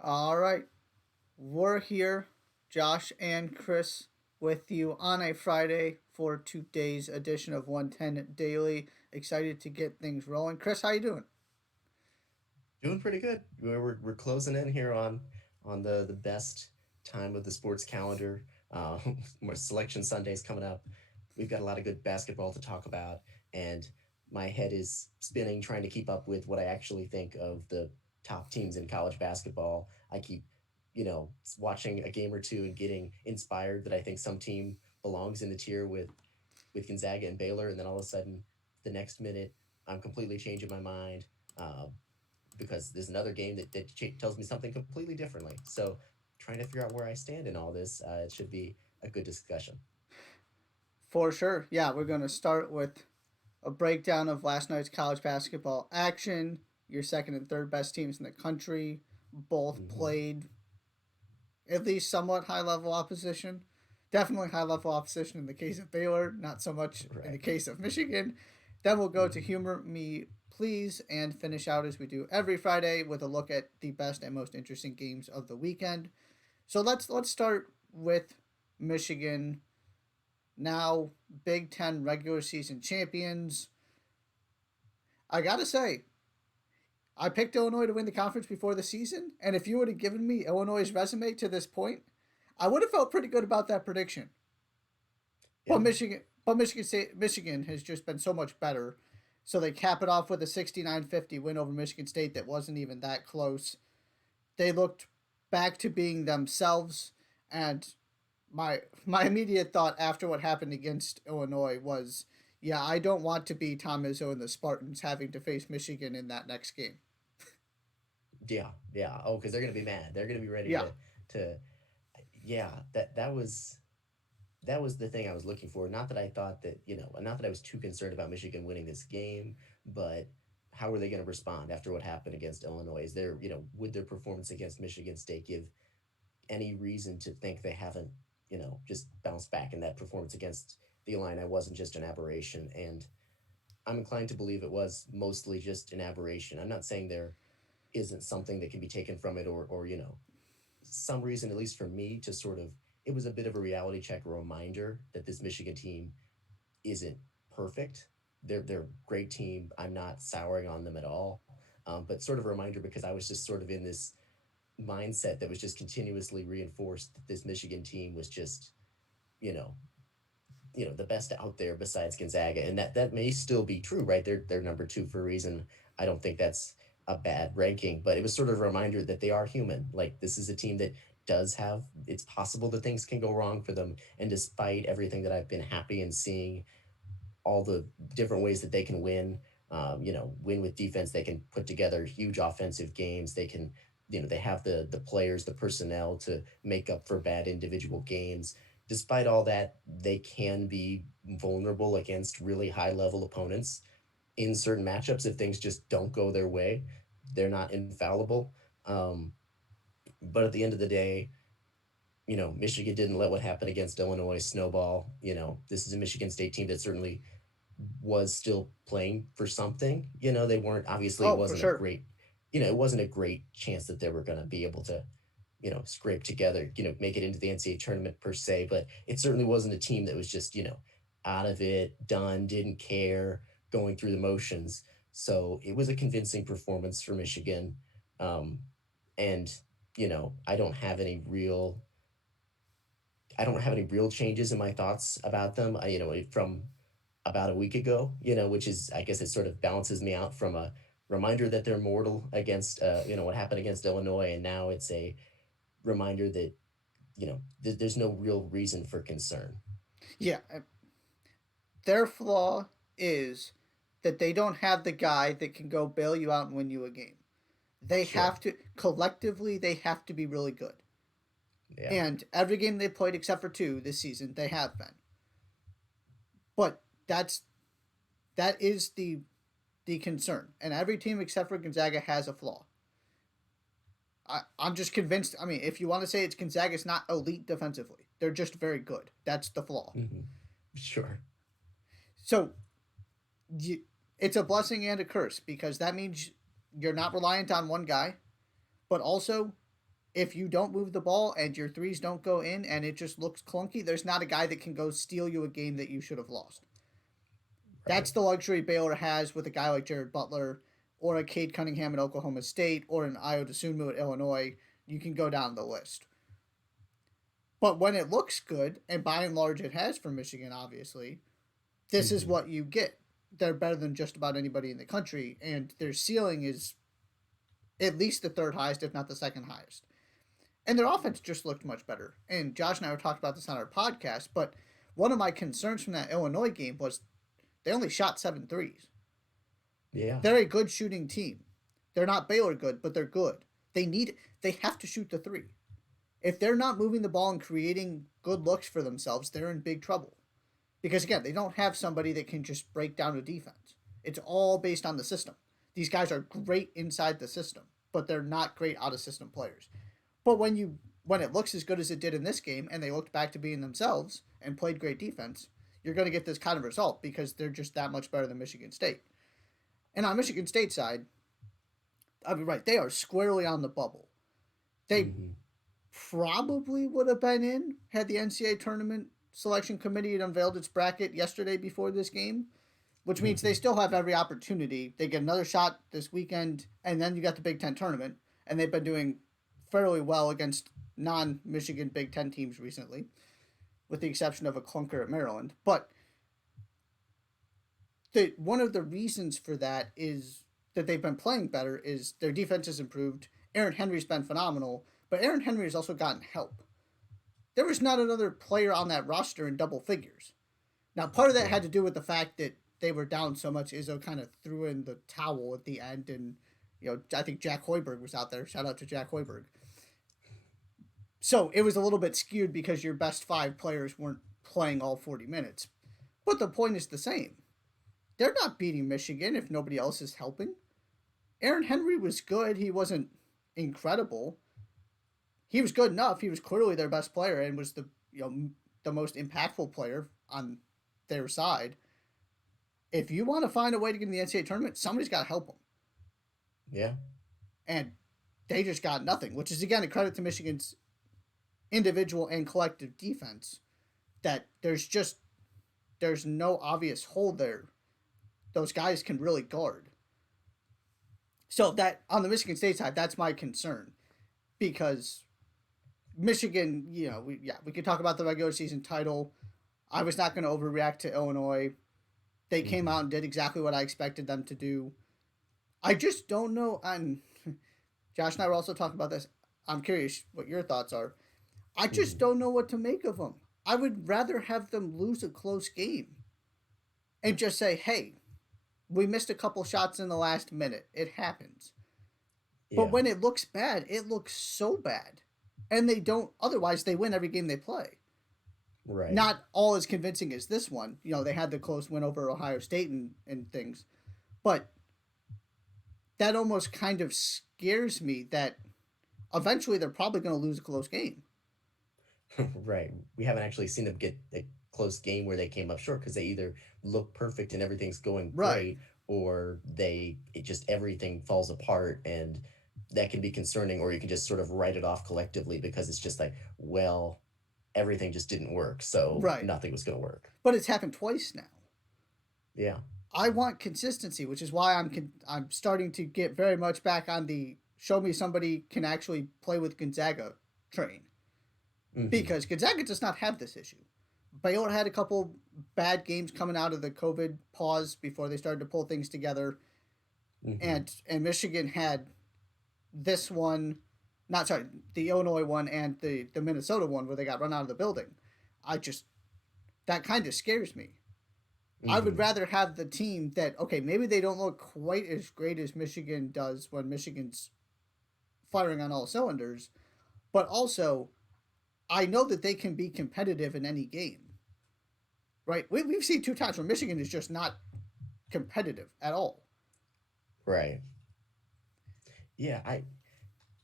All right, we're here, Josh and Chris, with you on a Friday for today's edition of 110 Daily. Excited to get things rolling. Chris, how you doing? Doing pretty good. We're closing in here on the best time of the sports calendar. Uh, more selection Sundays coming up. We've got a lot of good basketball to talk about, and my head is spinning trying to keep up with what I actually think of the top teams in college basketball. I keep, watching a game or two and getting inspired that I think some team belongs in the tier with Gonzaga and Baylor, and then all of a sudden, the next minute, I'm completely changing my mind. Uh, because there's another game that tells me something completely differently. So, trying to figure out where I stand in all this, it should be a good discussion. For sure. Yeah, we're going to start with a breakdown of last night's college basketball action. Your second and third best teams in the country both Mm-hmm. played at least somewhat high level opposition. Definitely high level opposition in the case of Baylor, not so much in the Right. case of Michigan. Then we'll go to Mm-hmm. Humor Me Please and finish out as we do every Friday with a look at the best and most interesting games of the weekend. So let's start with Michigan, now Big Ten regular season champions. I gotta say, I picked Illinois to win the conference before the season, and if you would have given me Illinois' resume to this point, I would have felt pretty good about that prediction. But Yeah. Michigan has just been so much better. So they cap it off with a 69-50 win over Michigan State that wasn't even that close. They looked back to being themselves, and my immediate thought after what happened against Illinois was, yeah, I don't want to be Tom Izzo and the Spartans having to face Michigan in that next game. Yeah. Yeah. Oh, because they're gonna be mad. They're gonna be ready Yeah, to. Yeah. That was the thing I was looking for. Not that I thought that not that I was too concerned about Michigan winning this game, but how are they going to respond after what happened against Illinois? Is there, would their performance against Michigan State give any reason to think they haven't, just bounced back in that performance against the Illini wasn't just an aberration. And I'm inclined to believe it was mostly just an aberration. I'm not saying there isn't something that can be taken from it or some reason, at least for me, to sort of, it was a bit of a reality check, a reminder that this Michigan team isn't perfect. They're a great team. I'm not souring on them at all. But sort of a reminder because I was just sort of in this mindset that was just continuously reinforced that this Michigan team was just, you know, the best out there besides Gonzaga, and that may still be true, right? They're number two for a reason. I don't think that's a bad ranking, but it was sort of a reminder that they are human. Like this is a team that does have. It's possible that things can go wrong for them, and despite everything that I've been happy in seeing, all the different ways that they can win. Win with defense. They can put together huge offensive games. They can, they have the players, the personnel to make up for bad individual games. Despite all that, they can be vulnerable against really high level opponents in certain matchups if things just don't go their way. They're not infallible. Um, but at the end of the day, Michigan didn't let what happened against Illinois snowball. This is a Michigan State team that certainly was still playing for something. They weren't, obviously it oh for wasn't a sure. great, it wasn't a great chance that they were going to be able to, scrape together, make it into the NCAA tournament per se, but it certainly wasn't a team that was just, out of it, done, didn't care, going through the motions. So it was a convincing performance for Michigan. Um, and, I don't have any real changes in my thoughts about them. From about a week ago, which is, I guess, it sort of balances me out from a reminder that they're mortal against, what happened against Illinois, and now it's a reminder that there's no real reason for concern. Yeah, their flaw is that they don't have the guy that can go bail you out and win you a game. They Sure. have to collectively they have to be really good. Yeah. And every game they played except for two this season, they have been. But that is the concern. And every team except for Gonzaga has a flaw. I'm just convinced. I mean, if you want to say it's Gonzaga, it's not elite defensively. They're just very good. That's the flaw. Hmm. Sure. So you, it's a blessing and a curse because that means you're not reliant on one guy, but also if you don't move the ball and your threes don't go in and it just looks clunky, there's not a guy that can go steal you a game that you should have lost. Right. That's the luxury Baylor has with a guy like Jared Butler or a Cade Cunningham at Oklahoma State or an Ayo Dosunmu at Illinois. You can go down the list. But when it looks good, and by and large it has for Michigan, obviously, this is Mm-hmm. what you get. They're better than just about anybody in the country, and their ceiling is at least the third highest, if not the second highest. And their offense just looked much better. And Josh and I were talking about this on our podcast, but one of my concerns from that Illinois game was they only shot 7 threes. Yeah. They're a good shooting team. They're not Baylor good, but they're good. They have to shoot the three. If they're not moving the ball and creating good looks for themselves, they're in big trouble. Because again, they don't have somebody that can just break down a defense. It's all based on the system. These guys are great inside the system, but they're not great out of system players. But when it looks as good as it did in this game and they looked back to being themselves and played great defense, you're going to get this kind of result because they're just that much better than Michigan State. And on Michigan State side, I mean, right, they are squarely on the bubble. They Mm-hmm. probably would have been in had the NCAA tournament selection committee had unveiled its bracket yesterday before this game, which means Mm-hmm. they still have every opportunity. They get another shot this weekend, and then you got the Big Ten tournament, and they've been doing fairly well against non-Michigan Big Ten teams recently, with the exception of a clunker at Maryland. But one of the reasons for that is that they've been playing better is their defense has improved. Aaron Henry's been phenomenal, but Aaron Henry has also gotten help. There was not another player on that roster in double figures. Now, part of that Yeah. had to do with the fact that they were down so much. Izzo kind of threw in the towel at the end, and I think Jack Hoiberg was out there. Shout out to Jack Hoiberg. So it was a little bit skewed because your best 5 players weren't playing all 40 minutes. But the point is the same. They're not beating Michigan if nobody else is helping. Aaron Henry was good. He wasn't incredible. He was good enough. He was clearly their best player and was the most impactful player on their side. If you want to find a way to get in the NCAA tournament, somebody's got to help them. Yeah. And they just got nothing, which is again a credit to Michigan's individual and collective defense. That there's no obvious hole there. Those guys can really guard. So that on the Michigan State side, that's my concern because Michigan, we could talk about the regular season title. I was not going to overreact to Illinois. They came Mm-hmm. out and did exactly what I expected them to do. I just don't know. And Josh and I were also talking about this. I'm curious what your thoughts are. I just Mm-hmm. don't know what to make of them. I would rather have them lose a close game and just say, hey, we missed a couple shots in the last minute. It happens. But Yeah. when it looks bad, it looks so bad. And they don't, otherwise, they win every game they play. Right. Not all as convincing as this one. They had the close win over Ohio State and things. But that almost kind of scares me that eventually they're probably going to lose a close game. Right. We haven't actually seen them get a close game where they came up short because they either look perfect and everything's going Right. great, or it just everything falls apart, and that can be concerning. Or you can just sort of write it off collectively because it's just like, well, everything just didn't work, so Right. nothing was going to work. But it's happened twice now. Yeah. I want consistency, which is why I'm starting to get very much back on the show me somebody can actually play with Gonzaga train. Mm-hmm. Because Gonzaga does not have this issue. Baylor had a couple bad games coming out of the COVID pause before they started to pull things together, Mm-hmm. and Michigan had this one, the Illinois one and the Minnesota one where they got run out of the building. That kind of scares me. Mm-hmm. I would rather have the team that, okay, maybe they don't look quite as great as Michigan does when Michigan's firing on all cylinders, but also I know that they can be competitive in any game. Right? We've seen 2 times where Michigan is just not competitive at all. Right. Yeah,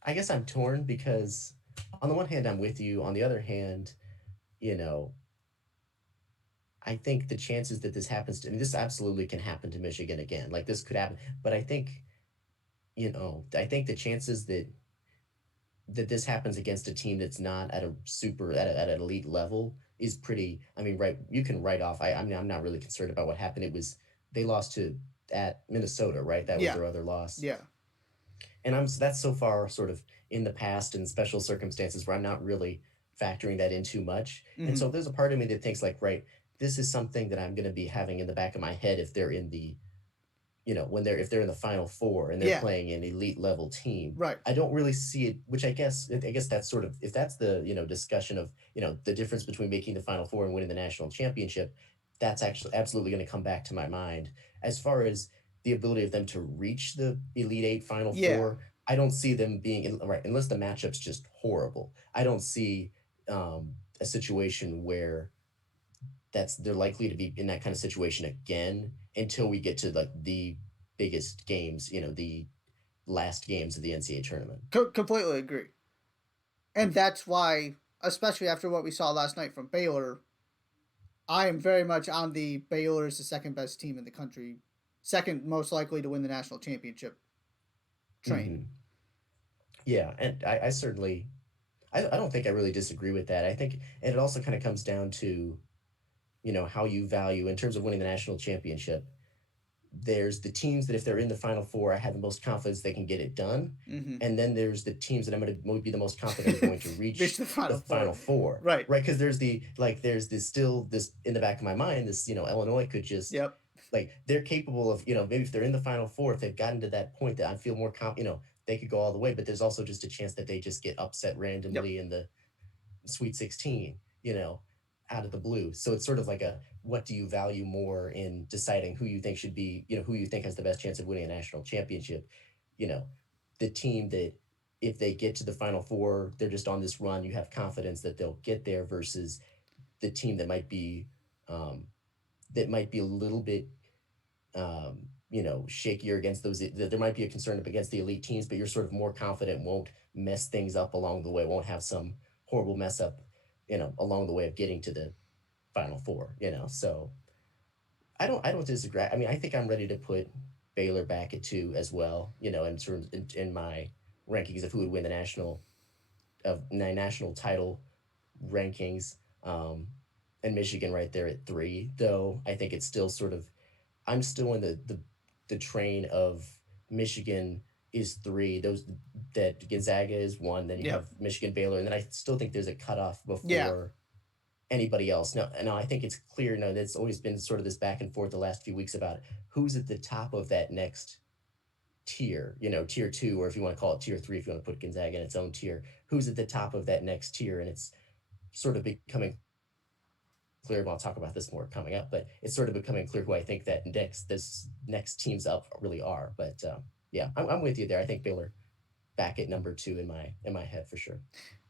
I guess I'm torn because on the one hand I'm with you. On the other hand, you know, I think the chances that this happens to, I mean, this absolutely can happen to Michigan again. Like this could happen, but I think the chances that that this happens against a team that's not at a super at an elite level is pretty. I mean, right? You can write off. I'm not really concerned about what happened. It was they lost to at Minnesota, right? That was Yeah, their other loss, yeah, and I'm that's so far sort of in the past and special circumstances where I'm not really factoring that in too much. And hmm so there's a part of me that thinks like, right, this is something that I'm going to be having in the back of my head if they're in the when they're if they're in the final four and they're yeah, playing an elite level team. right. I don't really see it, which I guess that's sort of if that's the discussion of the difference between making the final four and winning the national championship, that's actually absolutely going to come back to my mind. As far as the ability of them to reach the elite eight final Yeah, four, I don't see them being right unless the matchup's just horrible. I don't see a situation where that's they're likely to be in that kind of situation again until we get to like the biggest games, the last games of the NCAA tournament. completely agree. And that's why, especially after what we saw last night from Baylor, I am very much on the Baylor is the second best team in the country, second most likely to win the national championship train. Mm-hmm. Yeah, and I certainly I don't think I really disagree with that. I think, and it also kind of comes down to how you value in terms of winning the national championship. There's the teams that if they're in the final four, I have the most confidence they can get it done. Mm-hmm. And then there's the teams that I'm going to be the most confident are going to Reach reach the the final four. final four, Right. right? Because there's this still this in the back of my mind, this Illinois could just Yep. like they're capable of maybe if they're in the final four, if they've gotten to that point that I feel more they could go all the way, but there's also just a chance that they just get upset Yep. randomly in the Sweet 16, out of the blue. So it's sort of like a what do you value more in deciding who you think should be, who you think has the best chance of winning a national championship? You know, the team that if they get to the final four, they're just on this run, you have confidence that they'll get there versus the team um, that might be a little bit shakier against those. There might be a concern against the elite teams, but you're sort of more confident won't mess things up along the way, won't have some horrible mess up, along the way of getting to the final four. So I don't disagree. I mean, I think I'm ready to put Baylor back at two as well, in terms in my rankings of who would win the national title rankings. And Michigan right there at three, though I think it's still sort of I'm still in the train of Michigan is three. Those that Gonzaga is one. Then you Yep. have Michigan, Baylor, and then I still think there's a cutoff Yeah. before anybody else. No, I think it's clear. No, that's always been sort of this back and forth the last few weeks about who's at the top of that next tier. Tier two, or if you want to call it tier three, if you want to put Gonzaga in its own tier, who's at the top of that next tier, and it's sort of becoming clear. And I'll talk about this more coming up, but it's sort of becoming clear who I think that this next teams up really are. But yeah, I'm with you there. I think Baylor back at number two in my head for sure.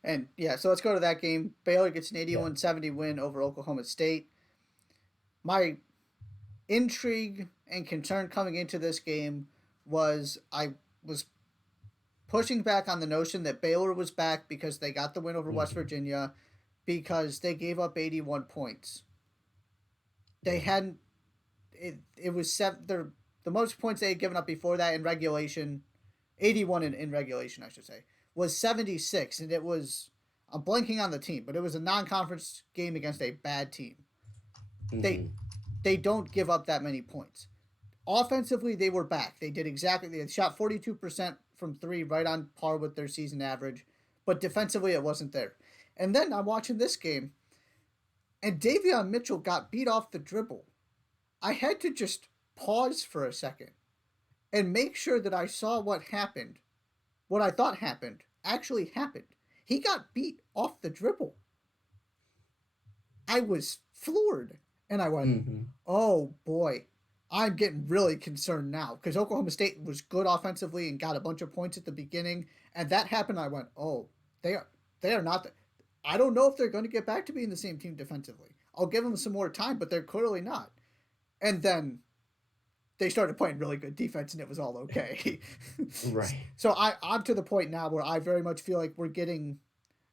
And yeah, so let's go to that game. Baylor gets an Yeah. 81-70 win over Oklahoma State. My intrigue and concern coming into this game was I was pushing back on the notion that Baylor was back because they got the win over West Mm-hmm. Virginia because they gave up 81 points. They Yeah. hadn't it was the most points they had given up before that in regulation, 81 in regulation I should say, was 76, and it was I'm blanking on the team, but it was a non-conference game against a bad team. They Mm-hmm. they don't give up that many points. Offensively, they were back. They shot 42% from three, right on par with their season average, but defensively it wasn't there. And then I'm watching this game, and Davion Mitchell got beat off the dribble. I had to just pause for a second and make sure that I saw what happened. What I thought happened actually happened. He got beat off the dribble. I was floored. And I went, Mm-hmm. oh boy, I'm getting really concerned now because Oklahoma State was good offensively and got a bunch of points at the beginning. And that happened. I went, oh, they are not. I don't know if they're going to get back to being the same team defensively. I'll give them some more time, but they're clearly not. And then they started playing really good defense, and it was all okay. Right. So I'm to the point now where I very much feel like we're getting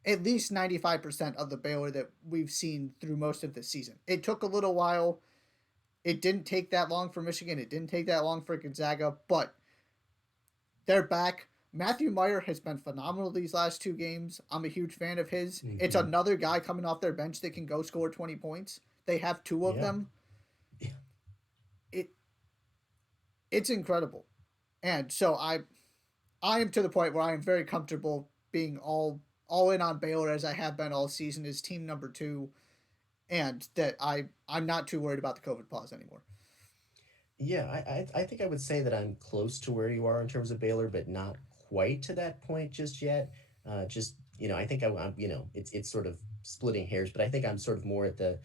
at least 95% of the Baylor that we've seen through most of the season. It took a little while. It didn't take that long for Michigan. It didn't take that long for Gonzaga, but they're back. Matthew Meyer has been phenomenal these last two games. I'm a huge fan of his. It's Hmm. another guy coming off their bench that can go score 20 points. They have two of Yeah. them. Yeah. It it's incredible. And so I am to the point where I am very comfortable being all in on Baylor as I have been all season as team number 2, and that I'm not too worried about the COVID pause anymore. Yeah, I think I would say that I'm close to where you are in terms of Baylor, but not quite to that point just yet. Just I think I'm it's sort of splitting hairs, but I think I'm sort of more at the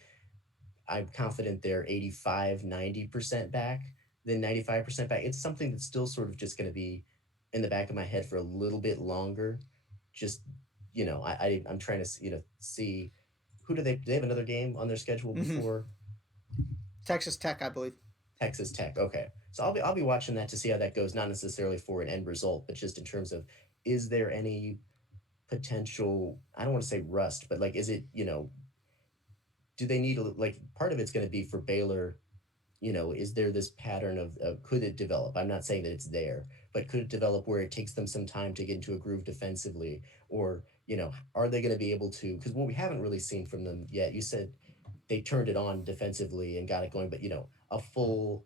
I'm confident they're 85, 90% back than 95% back. It's something that's still sort of just going to be in the back of my head for a little bit longer. Just I'm trying to see who do they have another game on their schedule Mm-hmm. before Texas Tech, I believe. Texas Tech. Okay. So I'll be watching that to see how that goes, not necessarily for an end result, but just in terms of is there any potential, I don't want to say rust, but like is it, do they need like part of it's going to be for Baylor, is there this pattern of could it develop? I'm not saying that it's there, but could it develop where it takes them some time to get into a groove defensively? Or, are they going to be able to? Because what we haven't really seen from them yet, you said they turned it on defensively and got it going, but, a full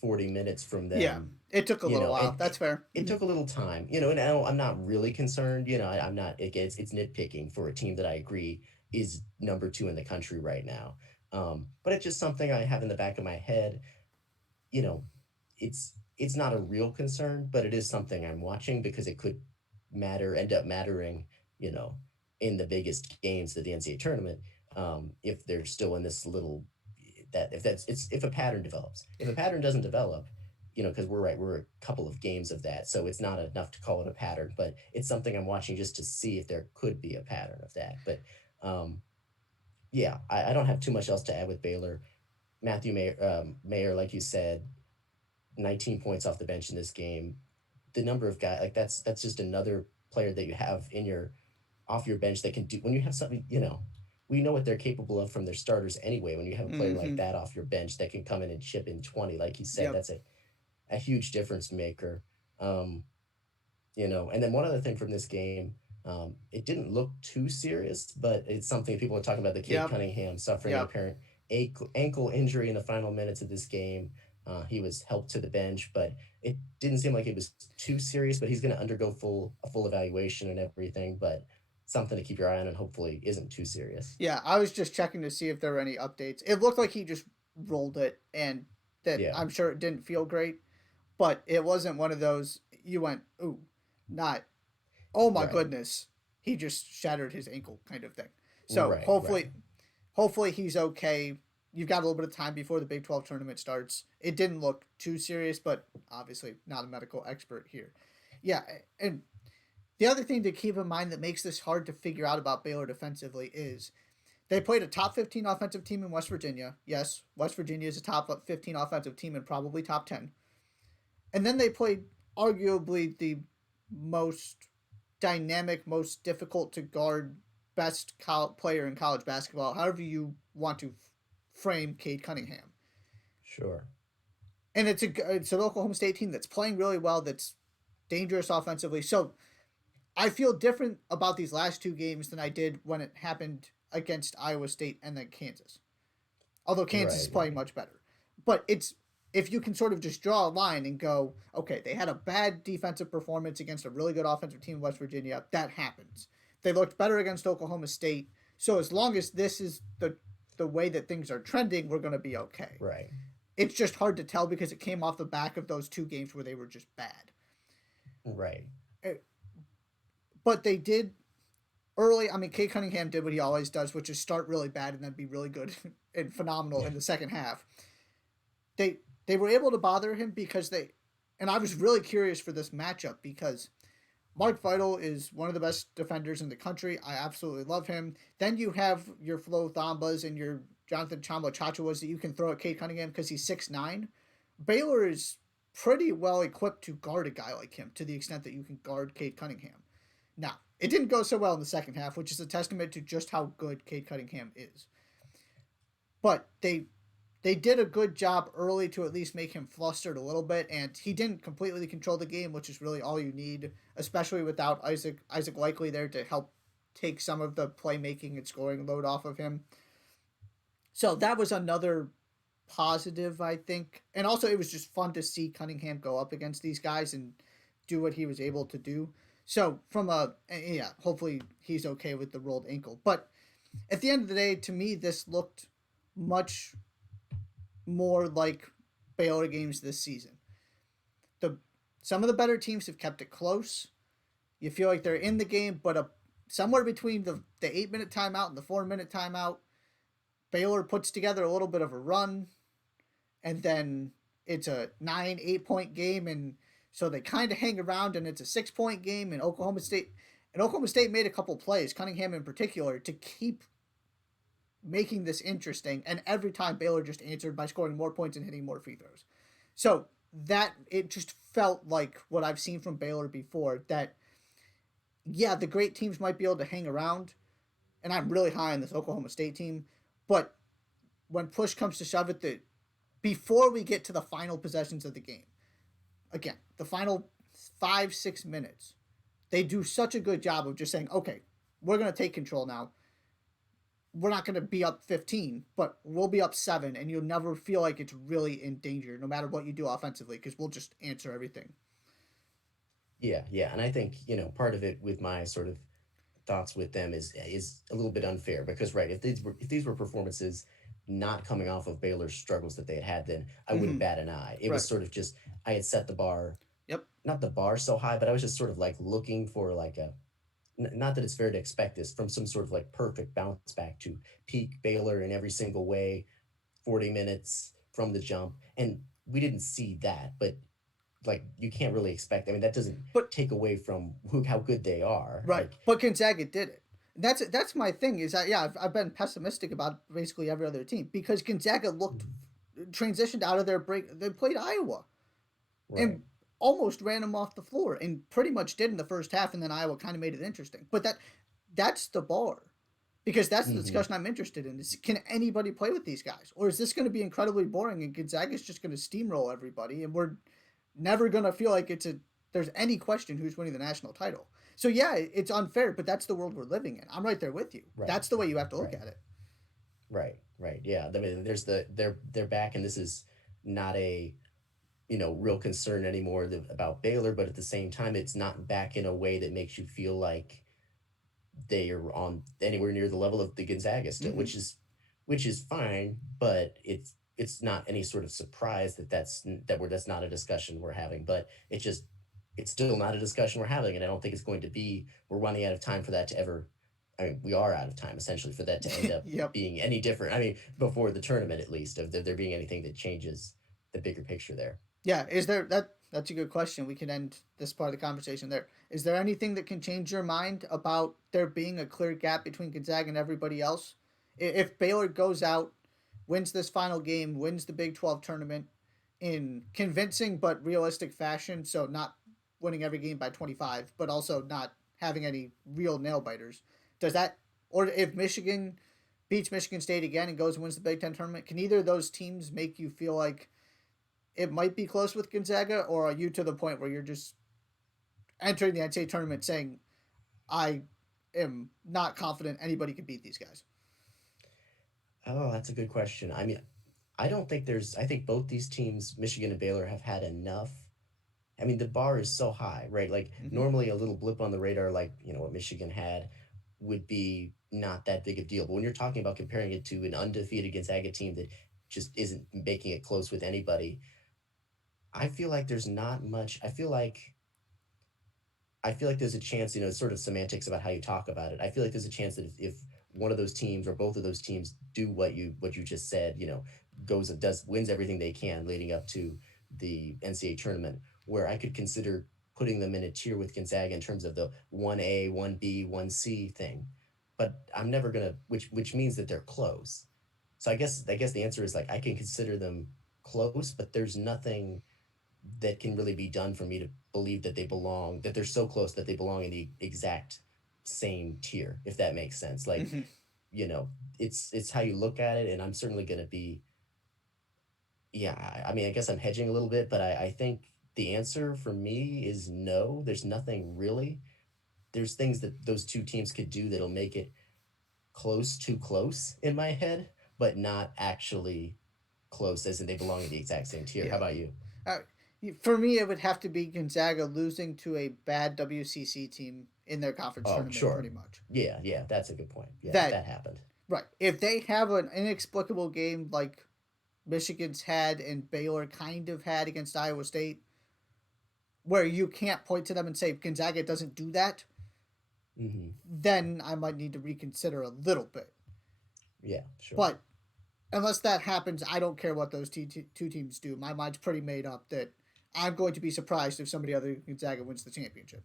40 minutes from Yeah, them, it took a little while. and That's fair. it Mm-hmm. took a little time, and I'm not really concerned, I'm not, again, it's nitpicking for a team that I agree is number 2 in the country right now. But it's just something I have in the back of my head. you know, it's not a real concern, but it is something I'm watching because it could end up mattering, you know, in the biggest games of the NCAA tournament. If they're still in this little that if that's it's if a pattern develops, if a pattern doesn't develop, because we're a couple of games of that, so it's not enough to call it a pattern, but it's something I'm watching just to see if there could be a pattern of that. But yeah, I don't have too much else to add with Baylor. Mayer, like you said, 19 points off the bench in this game. The number of guys like that's just another player that you have in your off your bench that can do when you have something, we know what they're capable of from their starters anyway. When you have a player like Mm-hmm. that off your bench that can come in and chip in 20, like you said, Yep. that's a huge difference maker. Um, and then one other thing from this game, it didn't look too serious, but it's something people are talking about the Cade Yep. Cunningham suffering an Yep. apparent ankle injury in the final minutes of this game. He was helped to the bench, but it didn't seem like it was too serious. But he's going to undergo a full evaluation and everything. But something to keep your eye on, and hopefully isn't too serious. Yeah, I was just checking to see if there were any updates. It looked like he just rolled it, and that Yeah, I'm sure it didn't feel great, but it wasn't one of those you went, ooh, not, oh my right, goodness, he just shattered his ankle kind of thing. So right. hopefully he's okay. You've got a little bit of time before the Big 12 tournament starts. It didn't look too serious, but obviously not a medical expert here. Yeah, and the other thing to keep in mind that makes this hard to figure out about Baylor defensively is they played a top 15 offensive team in West Virginia. Yes, West Virginia is a top 15 offensive team and probably top 10. And then they played arguably the most dynamic, most difficult to guard best player in college basketball, however you want to frame Cade Cunningham. Sure. And it's an Oklahoma State team that's playing really well, that's dangerous offensively. So I feel different about these last two games than I did when it happened against Iowa State and then Kansas. Although Kansas is playing Right. much better. But it's if you can sort of just draw a line and go, okay, they had a bad defensive performance against a really good offensive team in West Virginia, that happens. They looked better against Oklahoma State. So as long as this is the way that things are trending, we're going to be okay. Right. It's just hard to tell because it came off the back of those two games where they were just bad. Right. Eh, But they did early. I mean, Kate Cunningham did what he always does, which is start really bad and then be really good and phenomenal Yeah. in the second half. They were able to bother him because and I was really curious for this matchup because Mark Vital is one of the best defenders in the country. I absolutely love him. Then you have your Flo Thambas and your Jonathan Chamba Chachawas that you can throw at Cade Cunningham because he's 6'9". Baylor is pretty well equipped to guard a guy like him to the extent that you can guard Cade Cunningham. Now, it didn't go so well in the second half, which is a testament to just how good Cade Cunningham is. But they they did a good job early to at least make him flustered a little bit, and he didn't completely control the game, which is really all you need, especially without Isaac Likely there to help take some of the playmaking and scoring load off of him. So that was another positive, I think. And also, it was just fun to see Cunningham go up against these guys and do what he was able to do. So, from a, yeah, hopefully he's okay with the rolled ankle. But at the end of the day, to me, this looked much more like Baylor games this season. The Some of the better teams have kept it close. You feel like they're in the game, but somewhere between the 8-minute timeout and the 4-minute timeout, Baylor puts together a little bit of a run, and then it's a 9-8 point game, and so they kind of hang around, and it's a 6 point game. And Oklahoma State made a couple plays, Cunningham in particular, to keep making this interesting. And every time Baylor just answered by scoring more points and hitting more free throws. So that it just felt like what I've seen from Baylor before. That yeah, the great teams might be able to hang around, and I'm really high on this Oklahoma State team, but when push comes to shove at the before we get to the final possessions of the game, again, the final 5-6 minutes, they do such a good job of just saying, okay, we're going to take control now. We're not going to be up 15, but we'll be up 7, and you'll never feel like it's really in danger no matter what you do offensively, because we'll just answer everything. Yeah, yeah, and I think part of it with my sort of thoughts with them is a little bit unfair because right, if these were performances not coming off of Baylor's struggles that they had, then I wouldn't Mm-hmm. bat an eye. It Right. was sort of just I had set the bar, Yep. not the bar so high, but I was just sort of like looking for like a not that it's fair to expect this from some sort of like perfect bounce back to peak Baylor in every single way, 40 minutes from the jump, and we didn't see that, but like you can't really expect. I mean, that doesn't But take away from how good they are. right, Like, but Gonzaga did it. That's my thing. Is that yeah, I've been pessimistic about basically every other team because Gonzaga looked transitioned out of their break. They played Iowa right. and almost ran them off the floor, and pretty much did in the first half, and then Iowa kind of made it interesting. But that's the bar, because that's the Hmm. discussion I'm interested in. Is can anybody play with these guys, or is this going to be incredibly boring and Gonzaga's just going to steamroll everybody, and we're never going to feel like there's any question who's winning the national title. So yeah, it's unfair, but that's the world we're living in. I'm right there with you. Right. That's the way you have to look Right. at it. Right. Right. Yeah. I mean, there's they're back, and this is not a real concern anymore about Baylor, but at the same time, it's not back in a way that makes you feel like they are on anywhere near the level of the Gonzaga still, Mm-hmm. which is fine, but it's not any sort of surprise that's not a discussion we're having, but it's still not a discussion we're having, and I don't think it's going to be. We're running out of time for that to ever. I mean, we are out of time essentially for that to end up Yep. being any different. I mean, before the tournament, at least, of there being anything that changes the bigger picture there. Yeah. That's a good question. We can end this part of the conversation there. Is there anything that can change your mind about there being a clear gap between Gonzaga and everybody else? If Baylor goes out, wins this final game, wins the Big 12 tournament in convincing but realistic fashion, so not winning every game by 25, but also not having any real nail biters. Does that, or if Michigan beats Michigan State again and goes and wins the Big 10 tournament, can either of those teams make you feel like it might be close with Gonzaga, or are you to the point where you're just entering the NCAA tournament saying, I am not confident anybody can beat these guys? Oh, that's a good question. I mean, I don't think there's. I think both these teams, Michigan and Baylor, have had enough. I mean, the bar is so high, right? Like Mm-hmm. normally a little blip on the radar, like what Michigan had, would be not that big of a deal. But when you're talking about comparing it to an undefeated Gonzaga team that just isn't making it close with anybody, I feel like there's not much. I feel like there's a chance, sort of semantics about how you talk about it. I feel like there's a chance that if one of those teams or both of those teams do what you just said, goes and wins everything they can leading up to the NCAA tournament, where I could consider putting them in a tier with Gonzaga in terms of the 1A, 1B, 1C thing. But I'm never gonna which means that they're close. So I guess the answer is like I can consider them close, but there's nothing that can really be done for me to believe that they're so close that they belong in the exact same tier, if that makes sense. Like, Mm-hmm. you know, it's how you look at it, and I'm certainly going to be Yeah, I mean, I guess I'm hedging a little bit, but I think the answer for me is no. There's nothing really. There's things that those two teams could do that'll make it close to close in my head, but not actually close as in they belong in the exact same tier. How Yeah. about you? Uh, for me, it would have to be Gonzaga losing to a bad WCC team in their conference Oh, tournament, sure. pretty much. Yeah, yeah, that's a good point. Yeah, if That, that happened. right. If they have an inexplicable game like Michigan's had and Baylor kind of had against Iowa State, where you can't point to them and say Gonzaga doesn't do that, Hmm. then I might need to reconsider a little bit. Yeah, sure. But unless that happens, I don't care what those two teams do. My mind's pretty made up that I'm going to be surprised if somebody other than Gonzaga wins the championship.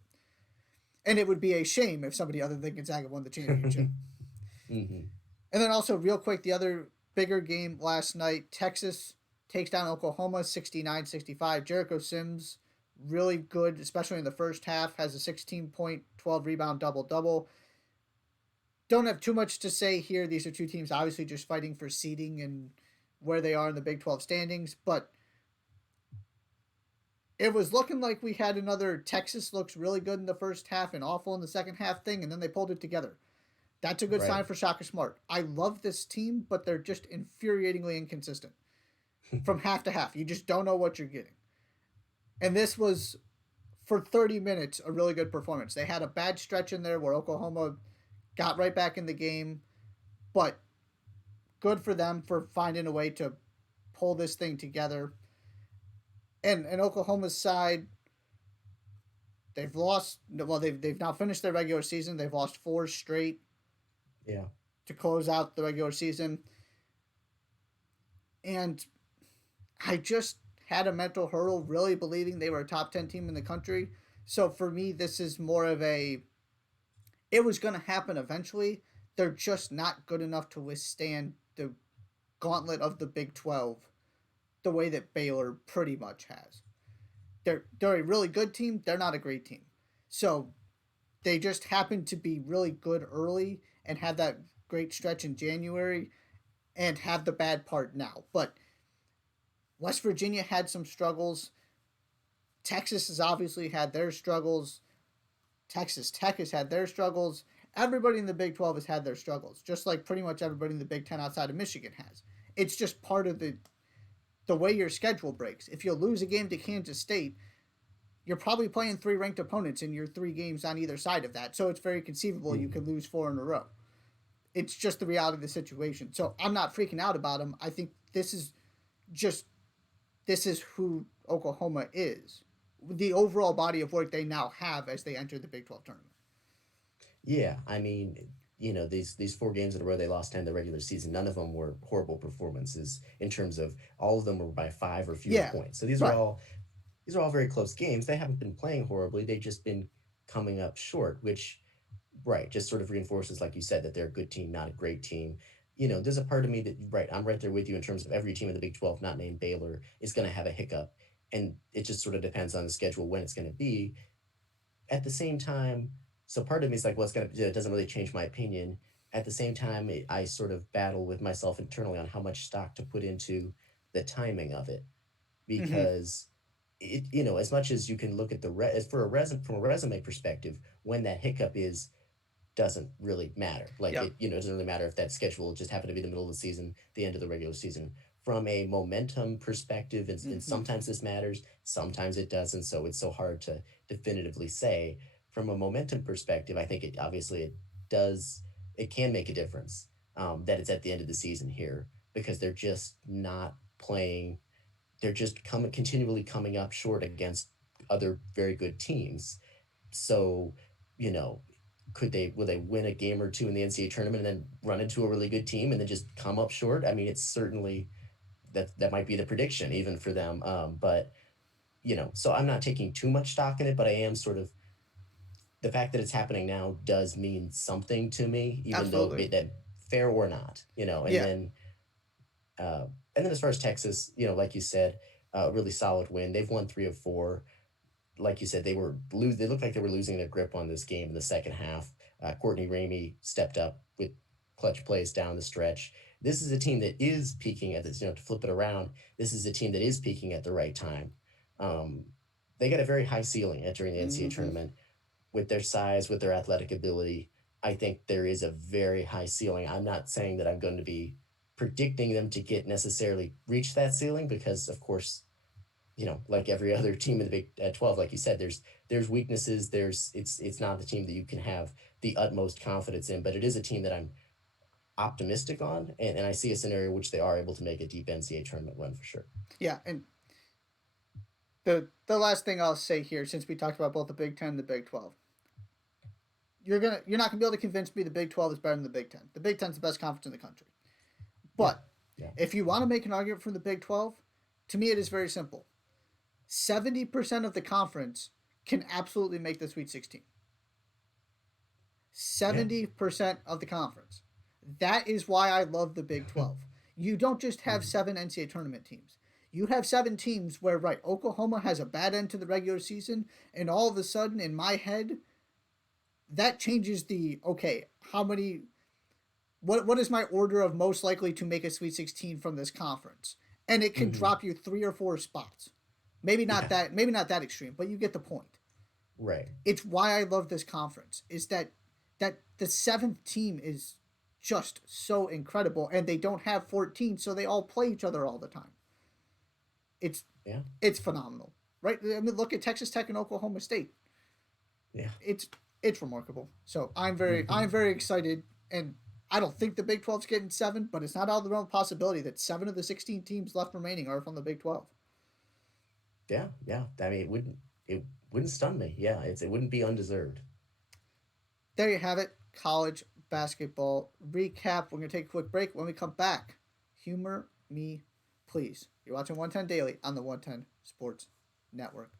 And it would be a shame if somebody other than Gonzaga won the championship. Hmm. And then also, real quick, the other bigger game last night, Texas takes down Oklahoma 69-65. Jericho Sims, really good, especially in the first half, has a 16-point, 12 rebound double double. Don't have too much to say here. These are two teams obviously just fighting for seeding and where they are in the Big 12 standings, but it was looking like we had another Texas looks really good in the first half and awful in the second half thing, and then they pulled it together. That's a good Right. sign for Shaka Smart. I love this team, but they're just infuriatingly inconsistent from half to half. You just don't know what you're getting. And this was, for 30 minutes, a really good performance. They had a bad stretch in there where Oklahoma got right back in the game, but good for them for finding a way to pull this thing together. And Oklahoma's side, they've lost. Well, they've now finished their regular season. They've lost four straight Yeah. to close out the regular season, and I just had a mental hurdle really believing they were a top 10 team in the country. So for me, this is more of a, it was going to happen eventually. They're just not good enough to withstand the gauntlet of the Big 12 the way that Baylor pretty much has. They're a really good team. They're not a great team. So they just happen to be really good early and have that great stretch in January and have the bad part now. But West Virginia had some struggles. Texas has obviously had their struggles. Texas Tech has had their struggles. Everybody in the Big 12 has had their struggles, just like pretty much everybody in the Big 10 outside of Michigan has. It's just part of the way your schedule breaks. If you lose a game to Kansas State, you're probably playing three ranked opponents in your three games on either side of that. So it's very conceivable you Hmm. could lose four in a row. It's just the reality of the situation. So I'm not freaking out about them. I think just this is who Oklahoma is. The overall body of work they now have as they enter the Big 12 tournament. Yeah, I mean, these four games in a row they lost 10 in the regular season. None of them were horrible performances in terms of all of them were by five or fewer Yeah, points. So these are right. all these are all very close games. They haven't been playing horribly. They've just been coming up short, which right, just sort of reinforces, like you said, that they're a good team, not a great team. There's a part of me that right, I'm right there with you in terms of every team in the Big 12 not named Baylor is going to have a hiccup, and it just sort of depends on the schedule when it's going to be. At the same time, so part of me is like, what's gonna it doesn't really change my opinion. At the same time, I sort of battle with myself internally on how much stock to put into the timing of it Mm-hmm. because as much as you can look at the as for a resume from a resume perspective, when that hiccup is doesn't really matter. Like Yep. it doesn't really matter if that schedule just happened to be the middle of the season, the end of the regular season. From a momentum perspective, and Mm-hmm. sometimes this matters, sometimes it doesn't. So it's so hard to definitively say. From a momentum perspective, I think it obviously it does. It can make a difference that it's at the end of the season here because they're just not playing. They're just continually coming up short against other very good teams. So, you know, will they win a game or two in the NCAA tournament and then run into a really good team and then just come up short? I mean, it's certainly that might be the prediction even for them. But so I'm not taking too much stock in it, but I am sort of the fact that it's happening now does mean something to me, even though Absolutely. that fair or not, Yeah. uh, and then as far as Texas, like you said, really solid win. They've won three of four. Like you said, they looked like they were losing their grip on this game in the second half. Courtney Ramey stepped up with clutch plays down the stretch. This is a team that is peaking at this, to flip it around, this is a team that is peaking at the right time. Um, they got a very high ceiling entering the NCAA Mm-hmm. tournament with their size, with their athletic ability. I think there is a very high ceiling. I'm not saying that I'm going to be predicting them to get necessarily reach that ceiling because, of course, like every other team in the Big 12, like you said, there's weaknesses. It's not the team that you can have the utmost confidence in, but it is a team that I'm optimistic on, and I see a scenario which they are able to make a deep NCAA tournament run for sure. Yeah, and the last thing I'll say here, since we talked about both the Big Ten and the Big 12, you're not gonna be able to convince me the Big 12 is better than the Big Ten. The Big Ten's the best conference in the country. Yeah, But yeah, if you want to make an argument from the Big 12, to me it is very simple. 70% of the conference can absolutely make the Sweet 16. yeah. 70% of the conference. That is why I love the Big 12. You don't just have Mhm. 7 NCAA tournament teams. You have 7 teams where, right, Oklahoma has a bad end to the regular season, and all of a sudden, in my head, that changes the okay, how many what is my order of most likely to make a Sweet 16 from this conference? And it can Mhm. drop you 3 or 4 spots. Yeah, Maybe not that extreme, but you get the point. right. It's why I love this conference is that the seventh team is just so incredible and they don't have 14 so they all play each other all the time. It's Yeah, it's phenomenal. Right? I mean look at Texas Tech and Oklahoma State. yeah. It's it's remarkable. So Mhm. I'm very excited and I don't think the Big 12's getting 7, but it's not out of the realm of possibility that 7 of the 16 teams left remaining are from the Big 12. Yeah, yeah. I mean, it wouldn't stun me. Yeah, it wouldn't be undeserved. There you have it. College basketball recap. We're going to take a quick break. When we come back, humor me, please. You're watching 110 Daily on the 110 Sports Network.